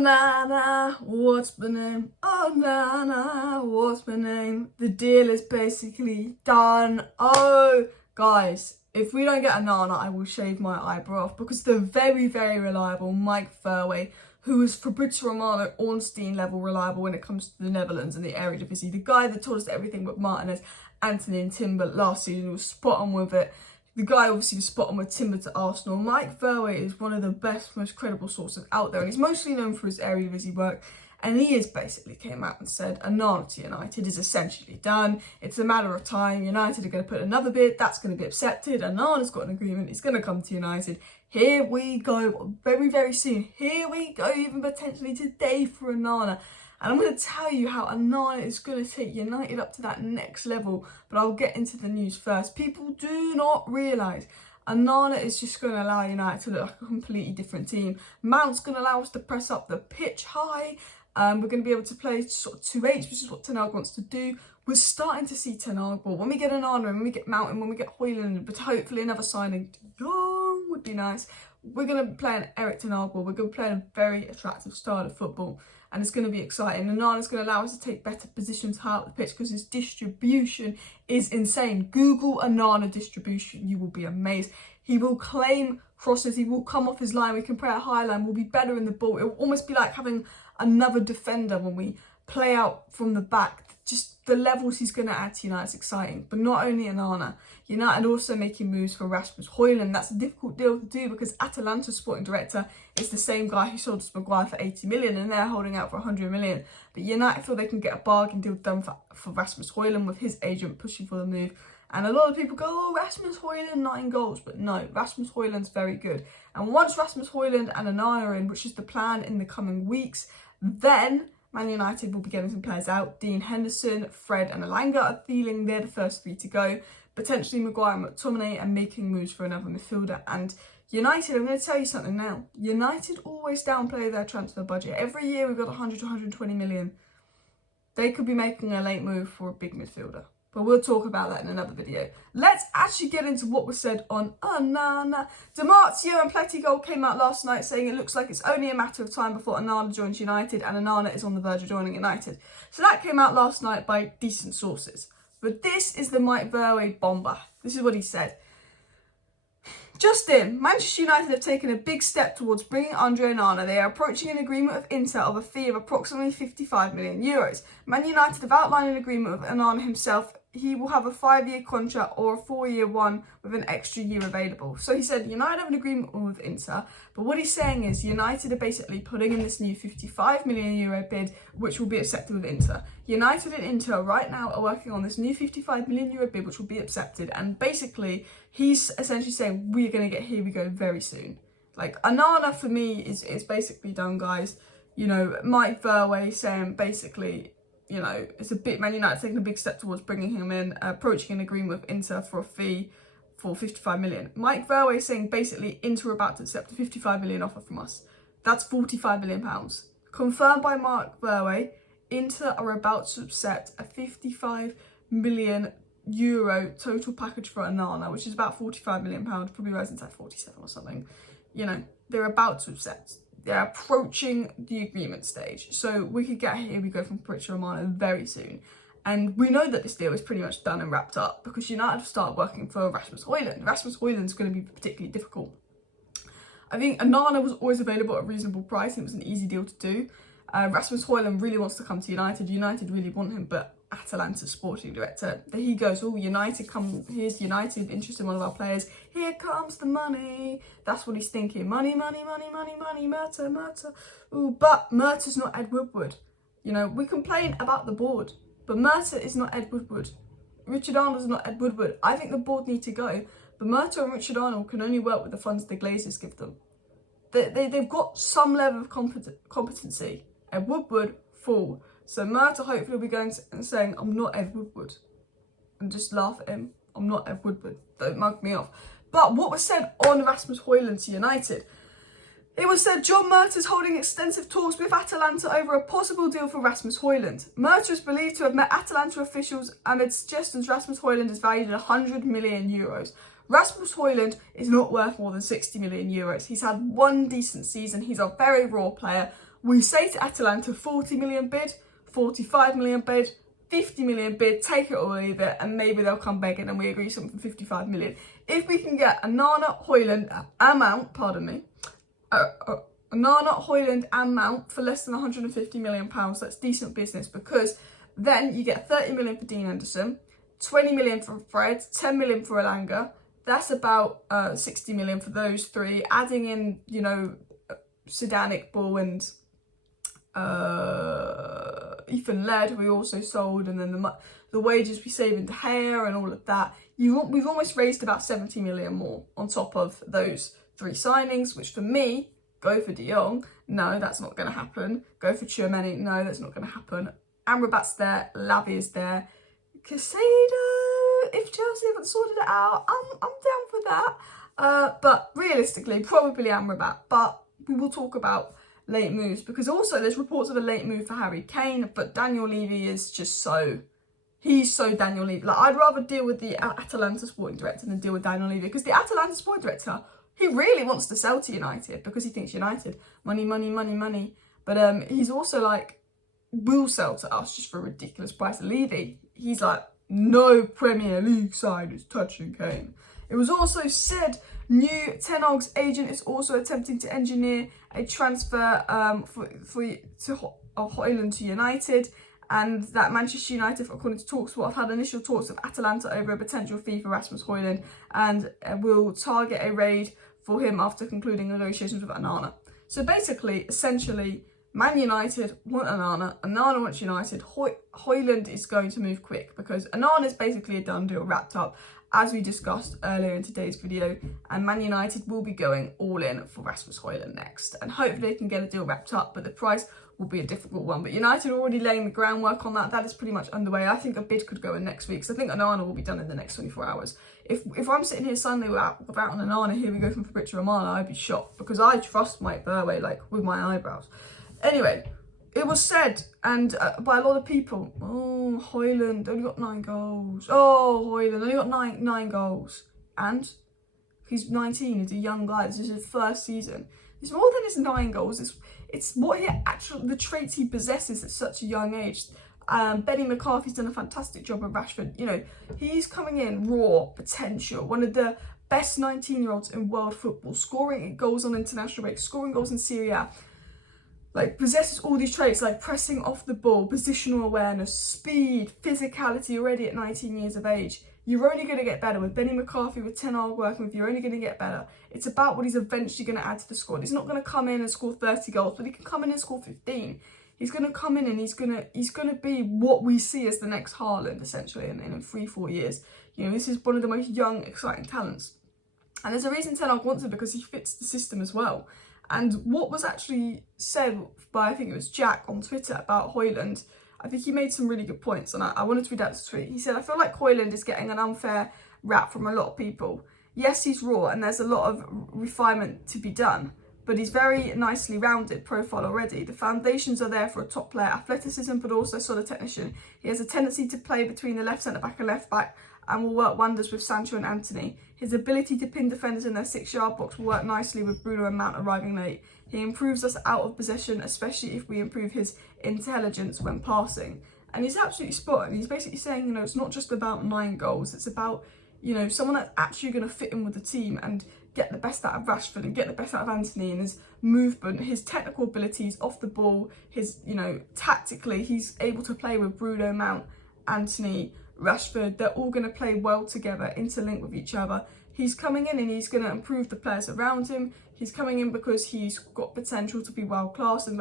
Onana, what's my name? Onana, what's my name? The deal is basically done. Oh, guys, if we don't get Onana, I will shave my eyebrow off, because the very, very reliable Mike Verwey, who is Fabrizio Romano, Ornstein level reliable when it comes to the Netherlands and the Eredivisie, the guy that told us everything with Martinez, Anthony and Timber last season, was spot on with it. The guy obviously was spot on with Timber to Arsenal. Mike Verwey is one of the best, most credible sources out there, and he's mostly known for his Eredivisie work. And he has basically came out and said Onana to United is essentially done. It's a matter of time. United are going to put another bid. That's going to be accepted. Onana's got an agreement. He's going to come to United. Here we go. Very, very soon. Here we go. Even potentially today for Onana. And I'm going to tell you how Onana is going to take United up to that next level. But I'll get into the news first. People do not realise Onana is just going to allow United to look like a completely different team. Mount's going to allow us to press up the pitch high. We're going to be able to play sort of 2H, which is what Ten Hag wants to do. We're starting to see Ten Hag ball. When we get Onana, and when we get Mount, and when we get Hojlund, but hopefully another signing Young would be nice. We're going to play an Erik Ten Hag ball. We're going to play a very attractive style of football, and it's going to be exciting. Onana's going to allow us to take better positions high up the pitch, because his distribution is insane. Google Onana distribution. You will be amazed. He will claim crosses. He will come off his line. We can play a high line. We'll be better in the ball. It will almost be like having another defender when we play out from the back. Just the levels he's going to add to United is exciting. But not only Onana, United also making moves for Rasmus Hojlund. That's a difficult deal to do, because Atalanta's sporting director is the same guy who sold us Maguire for 80 million, and they're holding out for 100 million. But United feel they can get a bargain deal done for Rasmus Hojlund, with his agent pushing for the move. And a lot of people go, oh, Rasmus Hojlund, 9 goals. But no, Rasmus Hojlund's very good. And once Rasmus Hojlund and Onana are in, which is the plan in the coming weeks, then Man United will be getting some players out. Dean Henderson, Fred and Elanga are feeling they're the first 3 to go. Potentially Maguire and McTominay, and making moves for another midfielder. And United, I'm going to tell you something now. United always downplay their transfer budget. Every year we've got 100 to 120 million. They could be making a late move for a big midfielder. But we'll talk about that in another video. Let's actually get into what was said on Onana. Dimarzio and Pletigol came out last night saying it looks like it's only a matter of time before Onana joins United, and Onana is on the verge of joining United. So that came out last night by decent sources. But this is the Mike Verwey bomber. This is what he said. Just in, Manchester United have taken a big step towards bringing Andre Onana. They are approaching an agreement with Inter of a fee of approximately 55 million euros. Man United have outlined an agreement with Onana himself. He will have a 5-year contract or a 4-year one with an extra year available. So he said United have an agreement with Inter, but what he's saying is United are basically putting in this new 55 million euro bid, which will be accepted with Inter. United and Inter right now are working on this new 55 million euro bid, which will be accepted. And basically, he's essentially saying we're going to get here we go very soon. Like, Onana for me is basically done, guys. You know, Mike Verwey saying basically, you know, it's a bit, Man United taking a big step towards bringing him in, approaching an agreement with Inter for a fee for 55 million. Mike Verwey saying basically Inter are about to accept a 55 million offer from us. That's 45 million pounds. Confirmed by Mike Verwey, Inter are about to accept a 55 million euro total package for Onana, which is about 45 million pounds, probably rising to like 47 or something. You know, they're about to accept. They're approaching the agreement stage. So we could get here we go from Fabrizio Romano very soon. And we know that this deal is pretty much done and wrapped up, because United have started working for Rasmus Hojlund. Rasmus Hojlund is going to be particularly difficult. I think Onana was always available at a reasonable price. It was an easy deal to do. Rasmus Hojlund really wants to come to United. United really want him, but Atalanta's sporting director, there he goes, oh, United come, here's United interested in one of our players, here comes the money. That's what he's thinking, money, money, money, money, money, Murta, Murta. Ooh, but Murta's not Ed Woodward. You know, we complain about the board, but Murta is not Ed Woodward. Richard Arnold's not Ed Woodward. I think the board need to go, but Murta and Richard Arnold can only work with the funds the Glazers give them. They've got some level of competency. Ed Woodward, full. So Murta hopefully will be going and saying, I'm not Ed Woodward. And just laugh at him. I'm not Ed Woodward. Don't mug me off. But what was said on Rasmus Hojlund to United? It was said John Murta is holding extensive talks with Atalanta over a possible deal for Rasmus Hojlund. Murta is believed to have met Atalanta officials amid suggestions Rasmus Hojlund is valued at 100 million euros. Rasmus Hojlund is not worth more than 60 million euros. He's had one decent season. He's a very raw player. We say to Atalanta, 40 million bid, 45 million bid, 50 million bid, take it or leave it, and maybe they'll come begging and we agree something for 55 million. If we can get Onana, Hojlund, Mount, Onana, Hojlund and Mount for less than 150 million pounds, that's decent business, because then you get 30 million for Dean Henderson, 20 million for Fred, 10 million for Elanga. That's about 60 million for those three. Adding in, you know, Sedanic Ball and Ethan Led, we also sold, and then the wages we save into hair and all of that. We've almost raised about 70 million more on top of those three signings, which for me, go for De Jong, no, that's not going to happen. Go for Tchouameni, no, that's not going to happen. Amrabat's there, Lavia's there. Casado, if Chelsea haven't sorted it out, I'm down for that. But realistically, probably Amrabat. But we will talk about late moves, because also there's reports of a late move for Harry Kane, but Daniel Levy is just he's so Daniel Levy. Like, I'd rather deal with the Atalanta sporting director than deal with Daniel Levy, because the Atalanta sporting director, he really wants to sell to United because he thinks United, money, money, money, money. But he's also like, will sell to us just for a ridiculous price. Levy, he's like, no Premier League side is touching Kane. It was also said new Ten Hag's agent is also attempting to engineer a transfer to Hojlund to United, and that Manchester United, according to TalkSport, have had initial talks with Atalanta over a potential fee for Rasmus Hojlund, and will target a raid for him after concluding negotiations with Onana. So basically, essentially, Man United want Onana, Onana wants United, Hojlund is going to move quick because Onana is basically a done deal, wrapped up, as we discussed earlier in today's video, and Man United will be going all in for Rasmus Hojlund next, and hopefully they can get a deal wrapped up, but the price will be a difficult one. But United are already laying the groundwork on that. That is pretty much underway. I think a bid could go in next week, so I think Onana will be done in the next 24 hours. If I'm sitting here Sunday without an Onana, here we go from Fabrizio Romano, I'd be shocked, because I trust Mike Burway, like, with my eyebrows. Anyway, it was said, and by a lot of people, oh, Hojlund only got 9 goals. Oh, Hojlund only got nine goals. And he's 19, he's a young guy, this is his first season. It's more than his 9 goals, it's what the traits he possesses at such a young age. Benny McCarthy's done a fantastic job with Rashford. You know, he's coming in raw potential, one of the best 19-year-olds in world football, scoring goals on international breaks, scoring goals in Serie A. Like, possesses all these traits, like pressing off the ball, positional awareness, speed, physicality, already at 19 years of age. You're only going to get better with Benny McCarthy, with Ten Hag working with you. You're only going to get better. It's about what he's eventually going to add to the squad. He's not going to come in and score 30 goals, but he can come in and score 15. He's going to come in and he's going to be what we see as the next Haaland, essentially, in 3-4 years. You know, this is one of the most young, exciting talents. And there's a reason Ten Hag wants it, because he fits the system as well. And what was actually said by, I think it was Jack on Twitter about Hojlund, I think he made some really good points, and I wanted to read out the tweet. He said, I feel like Hojlund is getting an unfair rap from a lot of people. Yes, he's raw and there's a lot of refinement to be done, but he's very nicely rounded profile already. The foundations are there for a top player, athleticism, but also solid technician. He has a tendency to play between the left centre-back and left-back, and will work wonders with Sancho and Antony. His ability to pin defenders in their 6-yard box will work nicely with Bruno and Mount arriving late. He improves us out of possession, especially if we improve his intelligence when passing. And he's absolutely spot on. He's basically saying, you know, it's not just about 9 goals. It's about, you know, someone that's actually going to fit in with the team and get the best out of Rashford and get the best out of Antony, and his movement, his technical abilities off the ball, his, you know, tactically, he's able to play with Bruno, Mount, Antony, Rashford. They're all going to play well together, interlink with each other. He's coming in and he's going to improve the players around him. He's coming in because he's got potential to be world class, and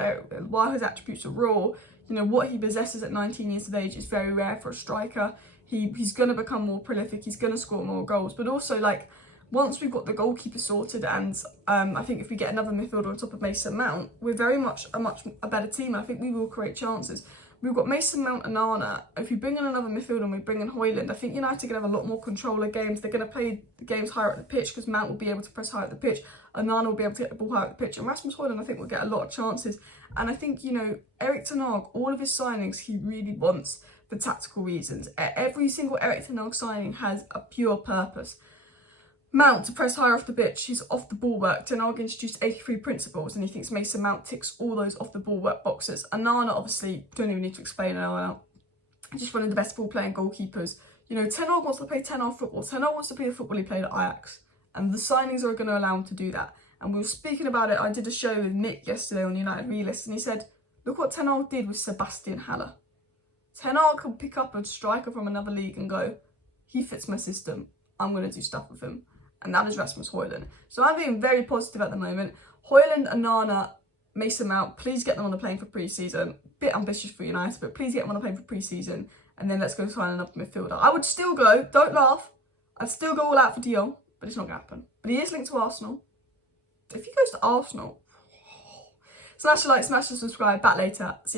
while his attributes are raw, you know, what he possesses at 19 years of age is very rare for a striker. He's going to become more prolific, he's going to score more goals, but also, like, once we've got the goalkeeper sorted, and I think if we get another midfielder on top of Mason Mount, we're very much a better team. I think we will create chances. We've got Mason Mount and Onana. If we bring in another midfielder and we bring in Hojlund, I think United are going to have a lot more control of games. They're going to play the games higher up the pitch, because Mount will be able to press higher up the pitch. Onana will be able to get the ball higher up the pitch. And Rasmus Hojlund, I think, will get a lot of chances. And I think, you know, Erik Ten Hag, all of his signings, he really wants for tactical reasons. Every single Erik Ten Hag signing has a pure purpose. Mount to press higher off the pitch. He's off the ball work. Ten Hag introduced 83 principles and he thinks Mason Mount ticks all those off the ball work boxes. Onana, obviously, don't even need to explain Onana. Just one of the best ball playing goalkeepers. You know, Ten Hag wants to play Ten Hag football. Ten Hag wants to play the football he played at Ajax. And the signings are going to allow him to do that. And we were speaking about it. I did a show with Nick yesterday on United Realist and he said, look what Ten Hag did with Sebastian Haller. Ten Hag can pick up a striker from another league and go, he fits my system. I'm going to do stuff with him. And that is Rasmus Hojlund. So I'm being very positive at the moment. Hojlund, Onana, Mason Mount, please get them on the plane for pre-season. Bit ambitious for United, but please get them on the plane for pre-season. And then let's go sign another midfielder. I would still go, don't laugh, I'd still go all out for De Jong, but it's not going to happen. But he is linked to Arsenal. If he goes to Arsenal, smash the like, smash the subscribe, back later, see you.